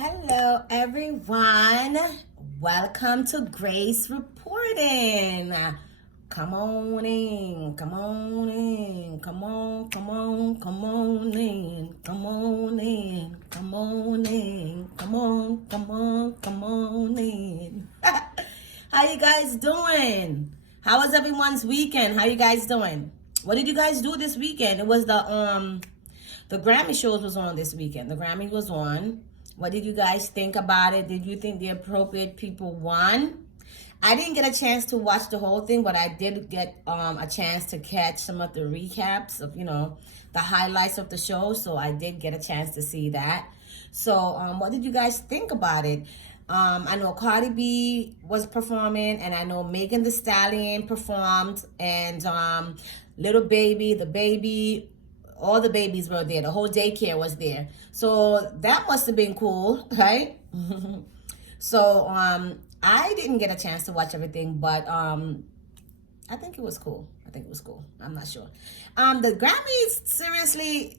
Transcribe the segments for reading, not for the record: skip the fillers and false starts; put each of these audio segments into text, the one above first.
Hello, everyone. Welcome to Grace Reporting. Come on in, come on in, come on, come on, come on in, come on in, come on in, come on, come on, come on in. How you guys doing? How was everyone's weekend? How you guys doing? What did you guys do this weekend? It was the Grammy shows was on this weekend. The Grammy was on. What did you guys think about it? Did you think the appropriate people won? I didn't get a chance to watch the whole thing, but I did get a chance to catch some of the recaps of, the highlights of the show. So I did get a chance to see that. So what did you guys think about it? I know Cardi B was performing, and I know Megan Thee Stallion performed, and Little Baby, the baby, all the babies were there. The whole daycare was there. So that must have been cool, right? So I didn't get a chance to watch everything, but I think it was cool. I'm not sure. The Grammys, seriously,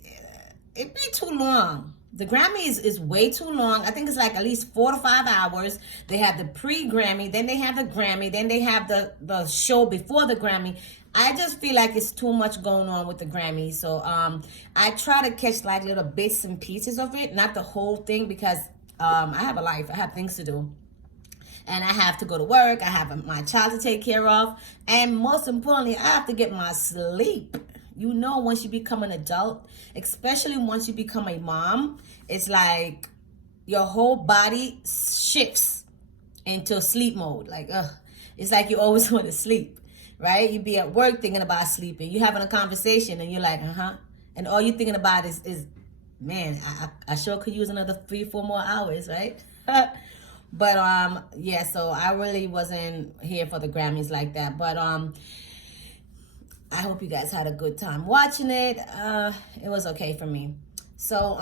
it'd be too long. The Grammys is way too long. I think it's like at least 4 to 5 hours. They have the pre-Grammy, then they have the Grammy, then they have the show before the Grammy. I just feel like it's too much going on with the Grammys. So I try to catch like little bits and pieces of it, not the whole thing, because I have a life. I have things to do. And I have to go to work. I have my child to take care of. And most importantly, I have to get my sleep. Once you become an adult, especially once you become a mom, it's like your whole body shifts into sleep mode. It's like you always want to sleep, right? You be at work thinking about sleeping. You having a conversation and you're like, and all you're thinking about is man, I sure could use another 3-4 more hours, right? But yeah, so I really wasn't here for the Grammys like that. But I hope you guys had a good time watching it. It was okay for me. So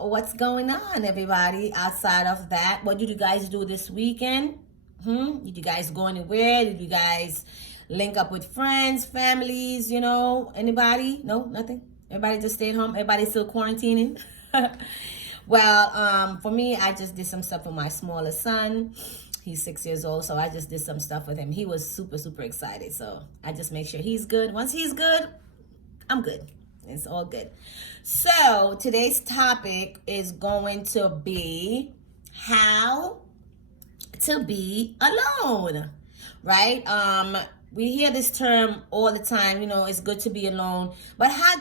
what's going on, everybody? Outside of that, what did you guys do this weekend? Did you guys go anywhere? Did you guys link up with friends, families, anybody? No, nothing? Everybody just stayed home? Everybody still quarantining? Well, for me, I just did some stuff with my smallest son. He's 6 years old, so I just did some stuff with him. He was super, super excited, so I just make sure he's good. Once he's good, I'm good. It's all good. So today's topic is going to be how to be alone, right? We hear this term all the time, it's good to be alone. But how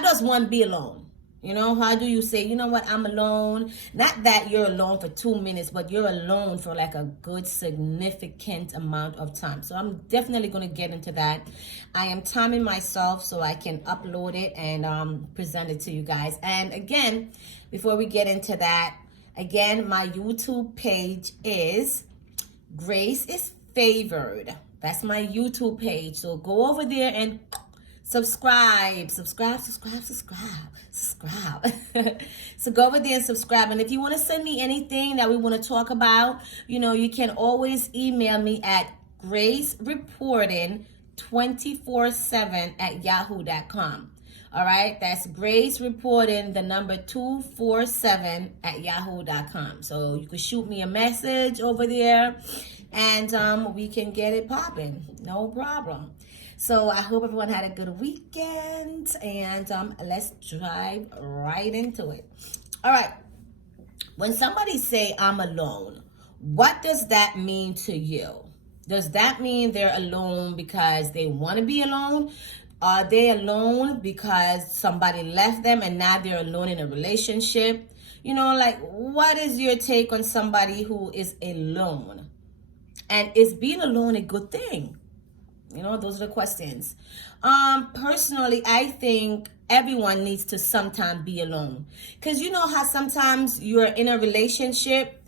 does one be alone? How do you say, you know what, I'm alone? Not that you're alone for 2 minutes, but you're alone for like a good, significant amount of time. So I'm definitely going to get into that. I am timing myself so I can upload it and present it to you guys. And again, before we get into that, again, my YouTube page is Grace is Favored. That's my YouTube page. So go over there and subscribe. So go over there and subscribe. And if you want to send me anything that we want to talk about, you can always email me at gracereporting247@yahoo.com. All right, that's Grace Reporting, the number 247@yahoo.com. So you can shoot me a message over there, and we can get it popping. No problem. So I hope everyone had a good weekend, and let's dive right into it. All right. When somebody say I'm alone, what does that mean to you? Does that mean they're alone because they want to be alone? Are they alone because somebody left them and now they're alone in a relationship? What is your take on somebody who is alone? And is being alone a good thing? Those are the questions. Personally, I think everyone needs to sometimes be alone. Because you know how sometimes you're in a relationship,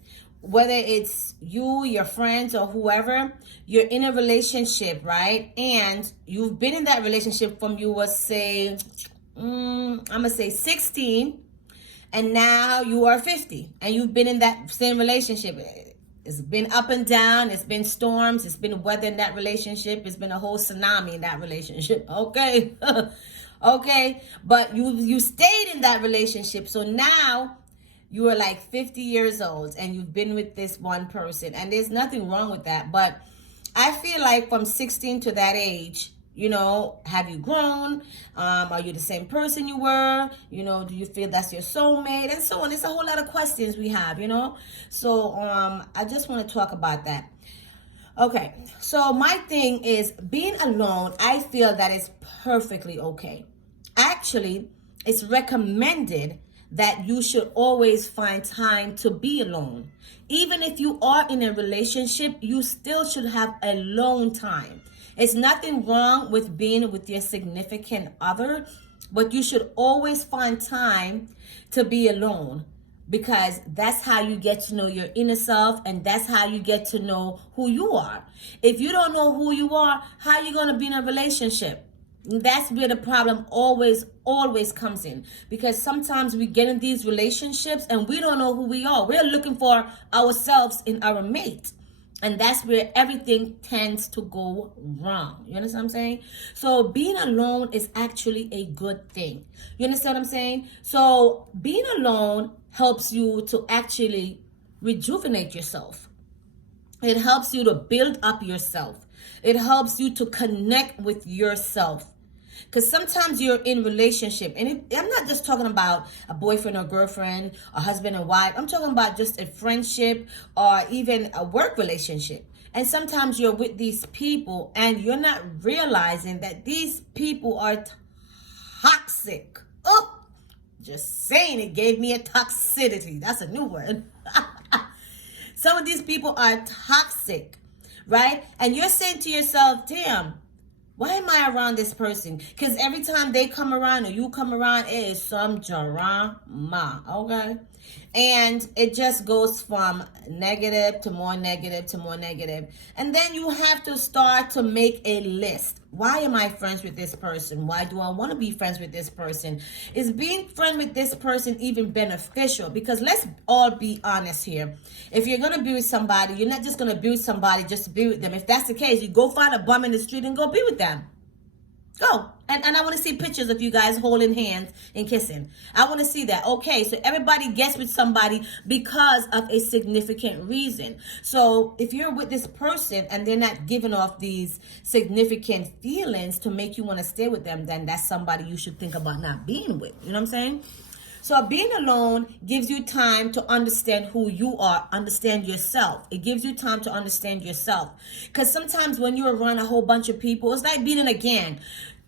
whether it's you, your friends, or whoever, you're in a relationship, right? And you've been in that relationship from you was, say, I'm going to say 16, and now you are 50, and you've been in that same relationship. It's been up and down. It's been storms. It's been weather in that relationship. It's been a whole tsunami in that relationship. Okay. Okay. But you stayed in that relationship. So now you are like 50 years old and you've been with this one person, and there's nothing wrong with that. But I feel like from 16 to that age, have you grown? Are you the same person you were? Do you feel that's your soulmate? And so on. It's a whole lot of questions we have, So I just want to talk about that. Okay, so my thing is being alone, I feel that is perfectly okay. Actually, it's recommended that you should always find time to be alone. Even if you are in a relationship, you still should have alone time. It's nothing wrong with being with your significant other, but you should always find time to be alone, because that's how you get to know your inner self, and that's how you get to know who you are. If you don't know who you are, how are you going to be in a relationship? That's where the problem always comes in, because sometimes we get in these relationships and we don't know who we are. We're looking for ourselves in our mate, and that's where everything tends to go wrong. You understand what I'm saying? So being alone is actually a good thing. You understand what I'm saying? So being alone helps you to actually rejuvenate yourself. It helps you to build up yourself. It helps you to connect with yourself. Because sometimes you're in relationship, and I'm not just talking about a boyfriend or girlfriend, a husband and wife. I'm talking about just a friendship or even a work relationship. And sometimes you're with these people and you're not realizing that these people are toxic. Oh, just saying, it gave me a toxicity. That's a new word. Some of these people are toxic, right? And you're saying to yourself, damn, why am I around this person? Because every time they come around or you come around, it is some drama, okay? And it just goes from negative to more negative to more negative. And then you have to start to make a list. Why am I friends with this person? Why do I want to be friends with this person? Is being friends with this person even beneficial? Because let's all be honest here. If you're going to be with somebody, you're not just going to be with somebody just to be with them. If that's the case, you go find a bum in the street and go be with them. Go. And I want to see pictures of you guys holding hands and kissing. I want to see that. Okay, so everybody gets with somebody because of a significant reason. So if you're with this person and they're not giving off these significant feelings to make you want to stay with them, then that's somebody you should think about not being with. You know what I'm saying? So being alone gives you time to understand who you are, understand yourself. It gives you time to understand yourself. Because sometimes when you're around a whole bunch of people, it's like being in a gang.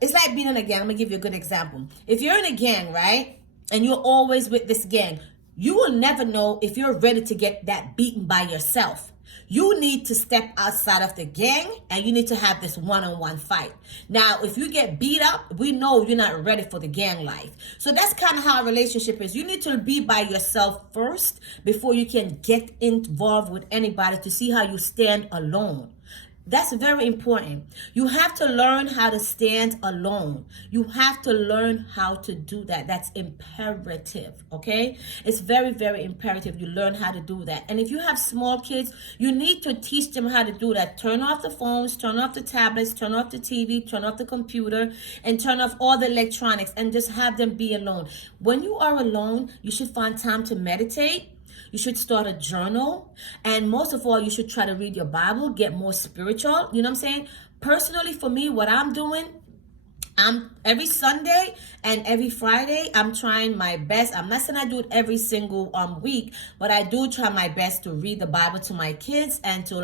I'm going to give you a good example. If you're in a gang, right, and you're always with this gang, you will never know if you're ready to get that beaten by yourself. You need to step outside of the gang and you need to have this one-on-one fight. Now, if you get beat up, we know you're not ready for the gang life. So that's kind of how a relationship is. You need to be by yourself first before you can get involved with anybody to see how you stand alone. That's very important. You have to learn how to stand alone. You have to learn how to do that. That's imperative, okay? It's very, very imperative you learn how to do that. And if you have small kids, you need to teach them how to do that. Turn off the phones, turn off the tablets, turn off the TV, turn off the computer, and turn off all the electronics and just have them be alone. When you are alone, you should find time to meditate. You should start a journal. And most of all, you should try to read your Bible, get more spiritual. You know what I'm saying? Personally, for me, what I'm doing, every Sunday and every Friday, I'm trying my best. I'm not saying I do it every single week, but I do try my best to read the Bible to my kids and to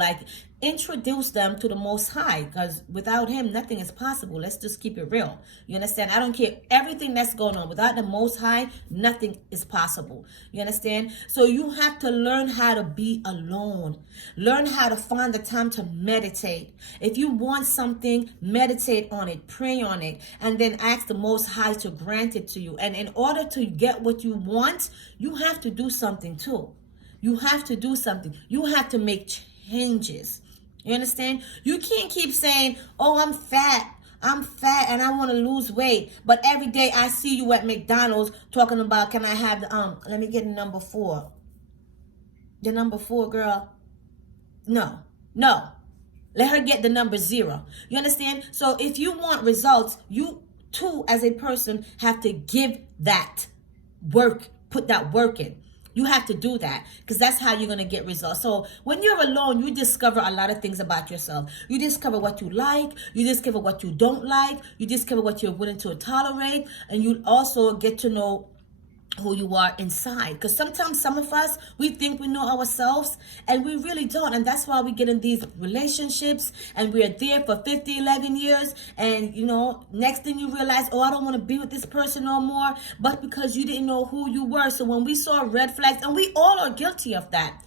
introduce them to the Most High, because without him, nothing is possible. Let's just keep it real. You understand? I don't care everything that's going on. Without the Most High, nothing is possible. You understand? So you have to learn how to be alone. Learn how to find the time to meditate. If you want something, meditate on it, pray on it, and then ask the Most High to grant it to you. And in order to get what you want, you have to do something too. You have to do something. You have to make changes. You understand? You can't keep saying, oh, I'm fat and I want to lose weight. But every day I see you at McDonald's talking about, can I have the, let me get the number 4. The number 4, girl. No. Let her get the number 0. You understand? So if you want results, you too, as a person, have to give that work, put that work in. You have to do that because that's how you're going to get results. So when you're alone, you discover a lot of things about yourself. You discover what you like. You discover what you don't like. You discover what you're willing to tolerate. And you also get to know who you are inside, because sometimes some of us, we think we know ourselves and we really don't. And that's why we get in these relationships and we're there for 50, 11 years, and next thing you realize, oh, I don't want to be with this person no more, but because you didn't know who you were. So when we saw red flags, and we all are guilty of that,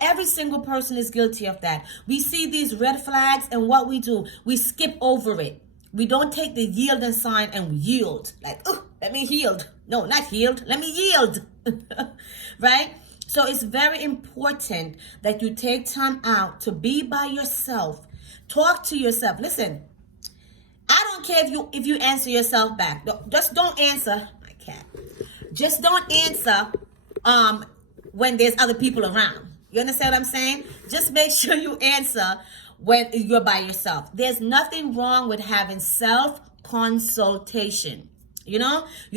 every single person is guilty of that. We see these red flags, and what we do, we skip over it. We don't take the yielding sign and yield. Like, oh, let me yield. No, not yield. Let me yield. Right? So it's very important that you take time out to be by yourself. Talk to yourself. Listen, I don't care if you answer yourself back. Just don't answer. My cat. Just don't answer when there's other people around. You understand what I'm saying? Just make sure you answer when you're by yourself. There's nothing wrong with having self-consultation. You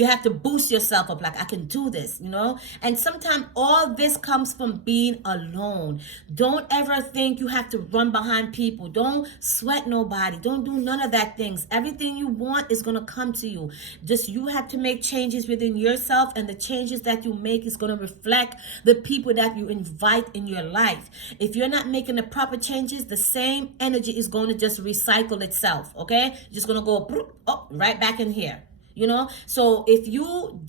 have to boost yourself up, like, I can do this, and sometimes all this comes from being alone. Don't ever think you have to run behind people. Don't sweat nobody. Don't do none of that things. Everything you want is going to come to you. Just, you have to make changes within yourself, and the changes that you make is going to reflect the people that you invite in your life. If you're not making the proper changes, the same energy is going to just recycle itself. Okay, just going to go right back in here. So if you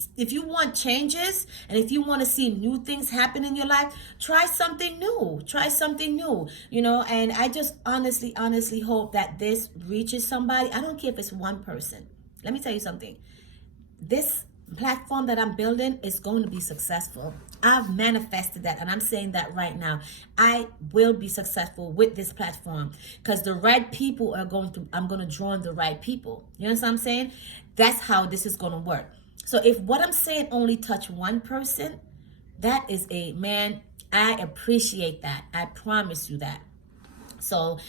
want changes, and if you want to see new things happen in your life, try something new. And I just honestly hope that this reaches somebody. I don't care if it's one person. Let me tell you something. This platform that I'm building is going to be successful. I've manifested that, and I'm saying that right now. I will be successful with this platform because the right people I'm going to draw in the right people. You understand what I'm saying? That's how this is going to work. So if what I'm saying only touch one person, that is I appreciate that. I promise you that. So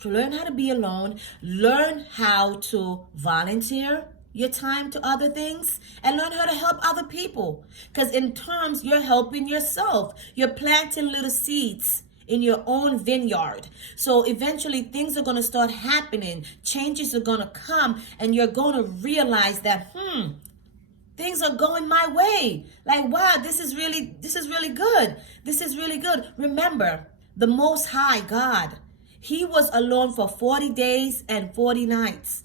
to learn how to be alone, learn how to volunteer your time to other things, and learn how to help other people. Because in terms, you're helping yourself. You're planting little seeds in your own vineyard. So eventually things are going to start happening. Changes are going to come, and you're going to realize that, things are going my way. Like, wow, this is really good. This is really good. Remember, the Most High God, He was alone for 40 days and 40 nights.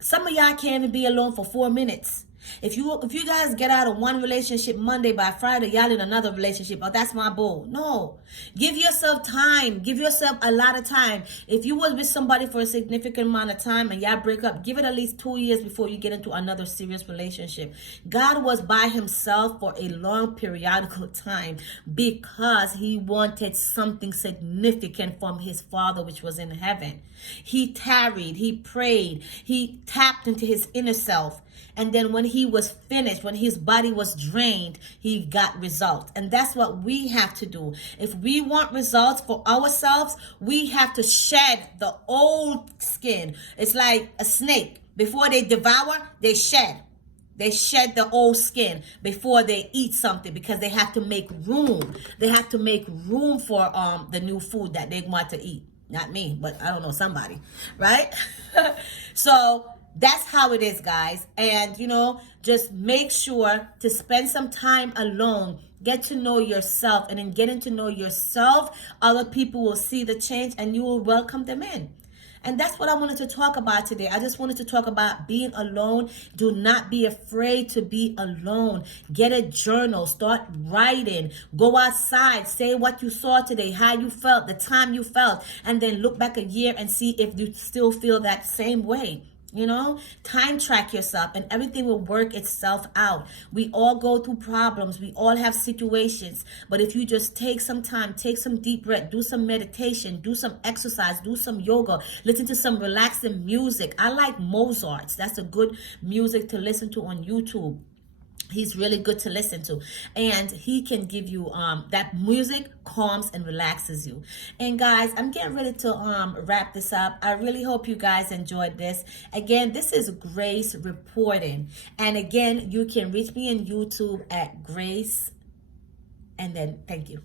Some of y'all can't even be alone for 4 minutes. If you guys get out of one relationship Monday, by Friday, y'all in another relationship. Oh, that's my boo. No. Give yourself time. Give yourself a lot of time. If you was with somebody for a significant amount of time and y'all break up, give it at least 2 years before you get into another serious relationship. God was by Himself for a long periodical time because He wanted something significant from His Father, which was in heaven. He tarried. He prayed. He tapped into His inner self. And then when He was finished, when His body was drained, He got results. And that's what we have to do. If we want results for ourselves, we have to shed the old skin. It's like a snake. Before they devour, they shed. They shed the old skin before they eat something, because they have to make room. They have to make room for the new food that they want to eat. Not me, but I don't know, somebody, right? So that's how it is, guys. And, just make sure to spend some time alone. Get to know yourself. And in getting to know yourself, other people will see the change and you will welcome them in. And that's what I wanted to talk about today. I just wanted to talk about being alone. Do not be afraid to be alone. Get a journal. Start writing. Go outside. Say what you saw today, how you felt, the time you felt. And then look back a year and see if you still feel that same way. Time track yourself, and everything will work itself out. We all go through problems. We all have situations. But if you just take some time, take some deep breath, do some meditation, do some exercise, do some yoga, listen to some relaxing music. I like Mozart's. That's a good music to listen to on YouTube. He's really good to listen to, and he can give you that music calms and relaxes you. And guys, I'm getting ready to wrap this up. I really hope you guys enjoyed this. Again, this is Grace Reporting, and again, you can reach me on YouTube at Grace And then, thank you.